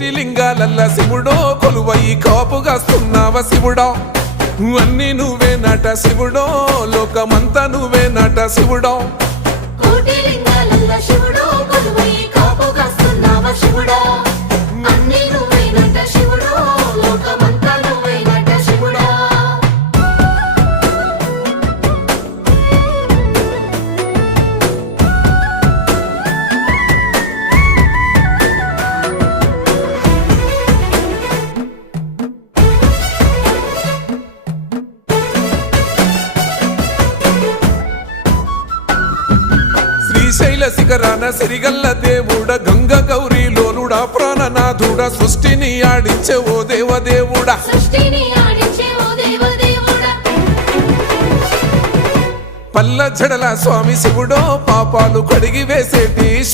కోటి లింగాలల్ల శివుడో కొలువయి కాపుగాస్తున్నావ శివుడా అన్ని నువ్వే నట శివుడో లోకమంతా నువ్వే నట శివుడో కోటి లింగాలల్ల శివుడో కొలువయి కాపుగాస్తున్నావ శివుడా అన్ని నువ్వే నట శివుడో లోకమంతా నువ్వే నట శివుడా శ్రీశైల శిఖరాన సిరిగల్ల దేవుడ గంగ గౌరీ లోలుడా ప్రాణనాథుడా సృష్టిని ఆడించే ఓ దేవదేవుడా సృష్టిని ఆడించే ఓ దేవదేవుడా పల్ల జడల స్వామి శివుడో పాపాలు కడిగి వేసేటి